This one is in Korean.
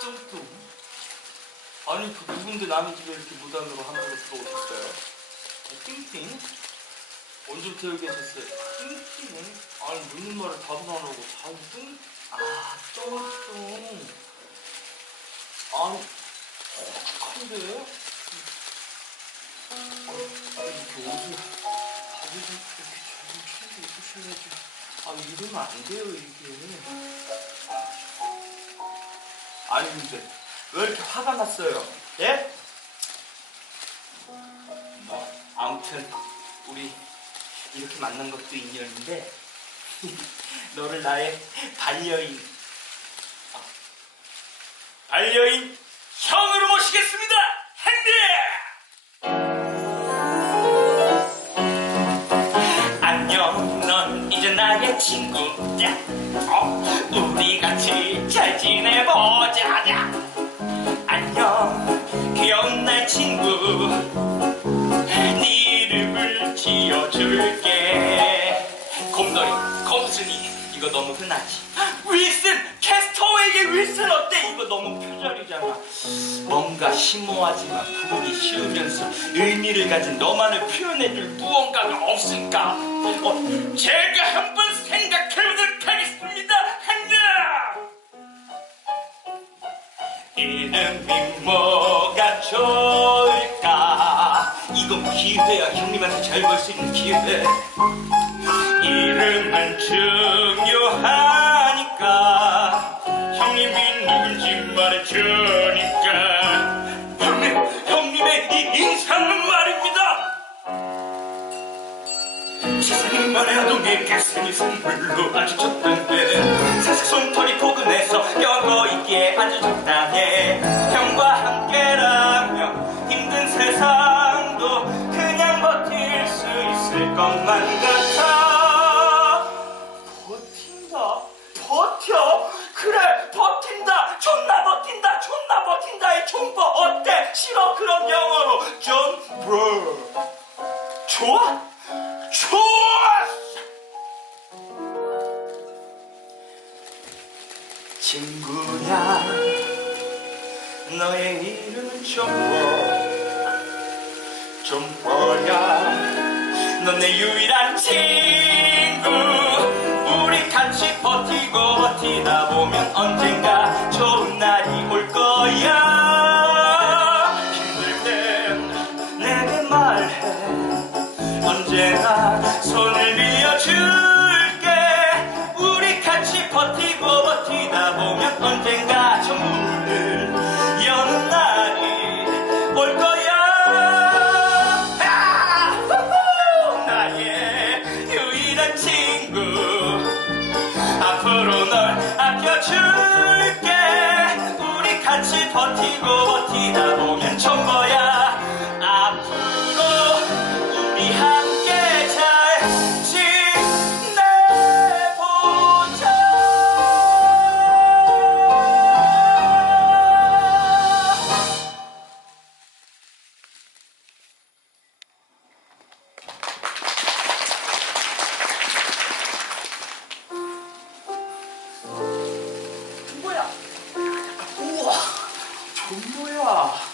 뚱뚱. 아니 그 누군데 남의 집에 이렇게 무단으로 함부로 들어오셨어요? 띵띵? 언제부터 여기 계셨어요? 띵띵? 아니 묻는 말을 답은 안 하고 답은 뚱? 아 뚱뚱. 아니 근데 아니 이렇게 밥을 좀 이렇게 잘 챙겨 입으셔야지. 아 이러면 안 돼요 이게. 아니 근데 왜 이렇게 화가 났어요? 예? 뭐 아무튼 우리 이렇게 만난 것도 인연인데 너를 나의 반려인 아, 반려인 형으로 모시겠습니다 핸드 안녕 넌 이제 나의 친구야 잘 지내보자. 자. 안녕. 귀여운 날 친구. 네 이름을 지어줄게. 곰돌이 곰순이. 이거 너무 흔하지? 윌슨 캐스터웨이의 윌슨 어때? 이거 너무 표절이잖아. 뭔가 심오하지만 부르기 쉬우면서 의미를 가진 너만을 표현해줄 무언가가 없을까? 어, 제가 한번 생각 이름이 뭐가 좋을까? 이건 기회야. 형님한테 잘벌수 있는 기회. 이름은 중요하니까. 형님이 누군지 말해주니까. 세상이 말해도 내게 생일 선물로 아주 적당해 사색 솜털이 포근해서 껴고 있기에 아주 적당해 형과 함께라면 힘든 세상도 그냥 버틸 수 있을 것만 같아 버틴다? 버텨? 그래 버틴다 존나 버틴다 존나 버틴다의 존버 어때? 싫어 그럼 영어로 존버 좋아? 좋았어! 친구야, 너의 이름은 점퍼. 점퍼야, 넌 내 유일한 친구. 우리 같이 버티고 버티다 보면 언젠가 좋 언제나 손을 빌려줄게 우리 같이 버티고 버티다 보면 언젠가 저 문을 여는 날이 올 거야 아! 후후! 나의 유일한 친구 앞으로 널 아껴줄게 우리 같이 버티고 버티다 보면 Oh.